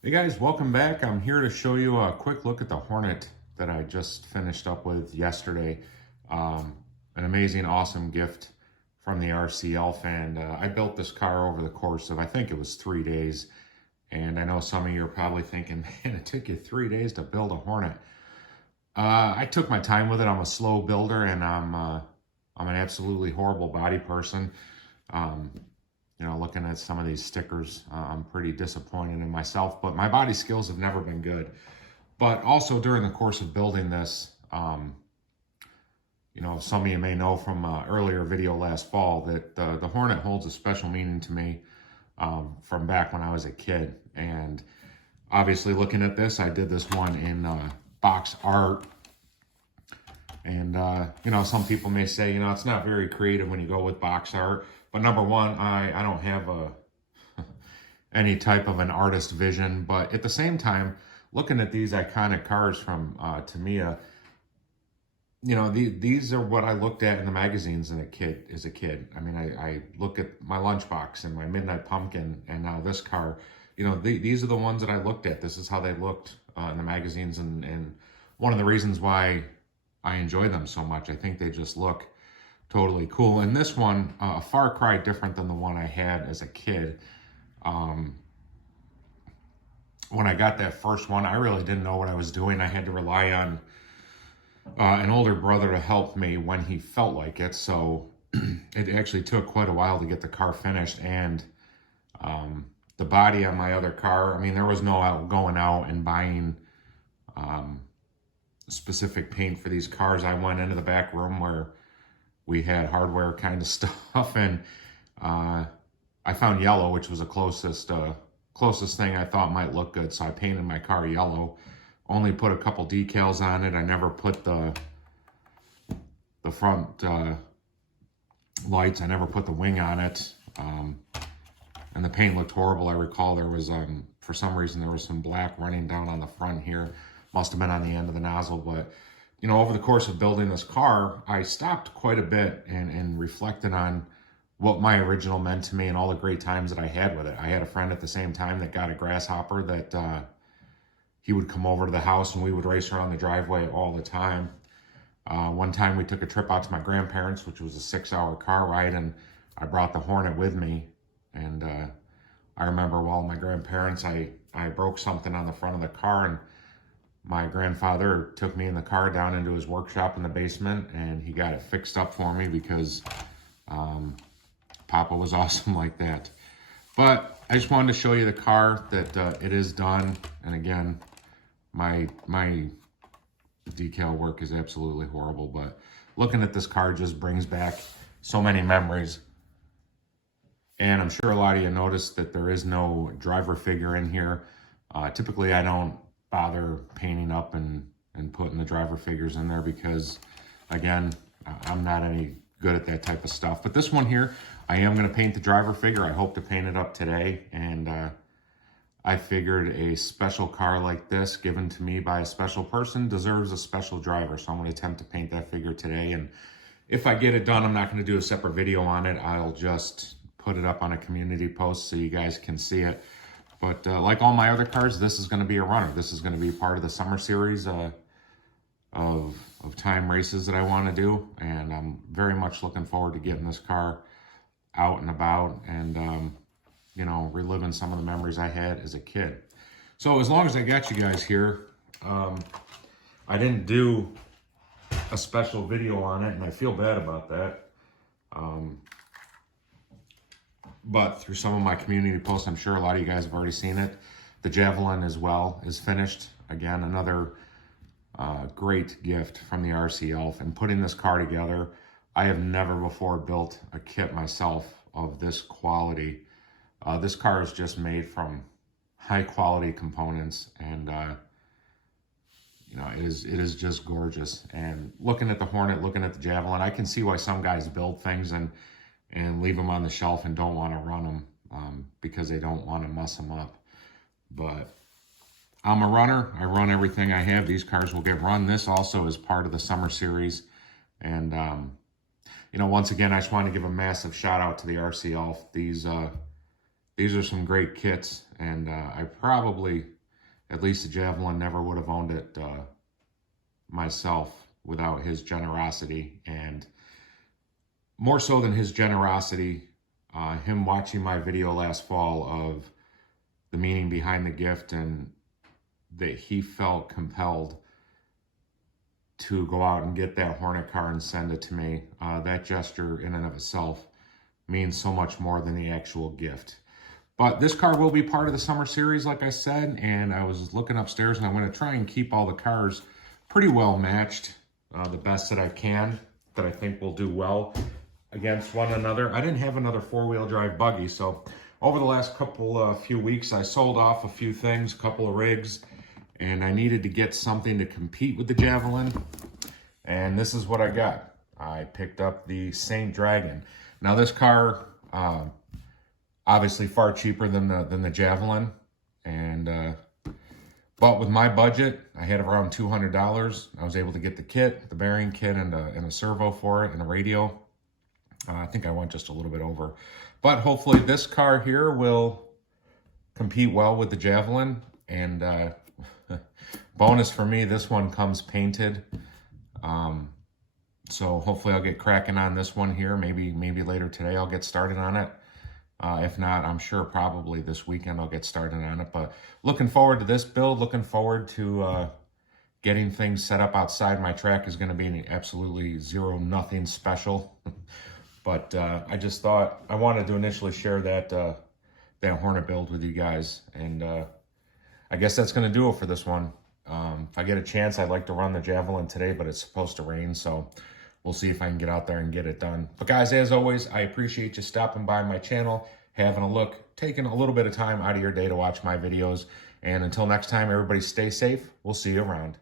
Hey guys, welcome back. I'm here to show you a quick look at the Hornet that I just finished up with yesterday. An amazing, awesome gift from the RCL, and I built this car over the course of, I think it was 3 days. And I know some of you are probably thinking, man, it took you 3 days to build a Hornet. I took my time with it. I'm a slow builder, and I'm an absolutely horrible body person. Um, Looking at some of these stickers, I'm pretty disappointed in myself, but my body skills have never been good. But also during the course of building this, some of you may know from an earlier video last fall that the Hornet holds a special meaning to me from back when I was a kid. And obviously looking at this, I did this one in box art. And, some people may say, it's not very creative when you go with box art. But number one, I don't have any type of an artist vision. But at the same time, looking at these iconic cars from Tamiya, these are what I looked at in the magazines as a kid. I mean, I look at my Lunchbox and my Midnight Pumpkin, and now this car. These are the ones that I looked at. This is how they looked in the magazines, and one of the reasons why I enjoy them so much. I think they just look totally cool. And this one, a far cry different than the one I had as a kid. When I got that first one, I really didn't know what I was doing. I had to rely on an older brother to help me when he felt like it. So it actually took quite a while to get the car finished. And the body on my other car, I mean, there was no going out and buying specific paint for these cars. I went into the back room where we had hardware kind of stuff, and I found yellow, which was the closest thing I thought might look good. So I painted my car yellow. Only put a couple decals on it. I never put the front lights. I never put the wing on it, and the paint looked horrible. I recall there was for some reason there was some black running down on the front here. Must have been on the end of the nozzle, but over the course of building this car, I stopped quite a bit and reflected on what my original meant to me and all the great times that I had with it. I had a friend at the same time that got a Grasshopper that he would come over to the house and we would race around the driveway all the time. One time we took a trip out to my grandparents, which was a 6-hour car ride, and I brought the Hornet with me. And I remember while my grandparents, I broke something on the front of the car, and my grandfather took me in the car down into his workshop in the basement, and he got it fixed up for me because Papa was awesome like that. But I just wanted to show you the car, that it is done. And again, my decal work is absolutely horrible, but looking at this car just brings back so many memories. And I'm sure a lot of you noticed that there is no driver figure in here. Typically, I don't bother painting up and putting the driver figures in there because, again, I'm not any good at that type of stuff. But this one here, I am going to paint the driver figure. I hope to paint it up today. And I figured a special car like this, given to me by a special person, deserves a special driver. So I'm going to attempt to paint that figure today. And if I get it done, I'm not going to do a separate video on it. I'll just put it up on a community post so you guys can see it. But like all my other cars, this is going to be a runner. This is going to be part of the summer series of time races that I want to do. And I'm very much looking forward to getting this car out and about and, reliving some of the memories I had as a kid. So as long as I got you guys here, I didn't do a special video on it, and I feel bad about that. But through some of my community posts, I'm sure a lot of you guys have already seen it. The Javelin as well is finished. Again, another great gift from the RCL. And putting this car together, I have never before built a kit myself of this quality. This car is just made from high quality components, and it is just gorgeous. And looking at the Hornet, looking at the Javelin, I can see why some guys build things and leave them on the shelf and don't want to run them because they don't want to mess them up. But I'm a runner. I run everything I have. These cars will get run. This also is part of the summer series. And, once again, I just want to give a massive shout out to the RCL. these are some great kits, and I probably, at least the Javelin, never would have owned it myself without his generosity. And more so than his generosity, him watching my video last fall of the meaning behind the gift, and that he felt compelled to go out and get that Hornet car and send it to me. That gesture in and of itself means so much more than the actual gift. But this car will be part of the summer series, like I said, and I was looking upstairs, and I'm going to try and keep all the cars pretty well matched, the best that I can, that I think will do well against one another. I didn't have another four-wheel drive buggy, so over the last few weeks, I sold off a few things, a couple of rigs, and I needed to get something to compete with the Javelin, and this is what I got. I picked up the Saint Dragon. Now this car, obviously far cheaper than the Javelin, and but with my budget, I had around $200. I was able to get the kit, the bearing kit, and a servo for it, and a radio. I think I went just a little bit over, but hopefully this car here will compete well with the Javelin. And bonus for me, this one comes painted. So hopefully I'll get cracking on this one here. Maybe later today I'll get started on it. If not, I'm sure probably this weekend I'll get started on it. But looking forward to this build. Looking forward to getting things set up outside. My track is going to be an absolutely nothing special. But I just thought I wanted to initially share that Hornet build with you guys. And I guess that's going to do it for this one. If I get a chance, I'd like to run the Javelin today, but it's supposed to rain, so we'll see if I can get out there and get it done. But guys, as always, I appreciate you stopping by my channel, having a look, taking a little bit of time out of your day to watch my videos. And until next time, everybody stay safe. We'll see you around.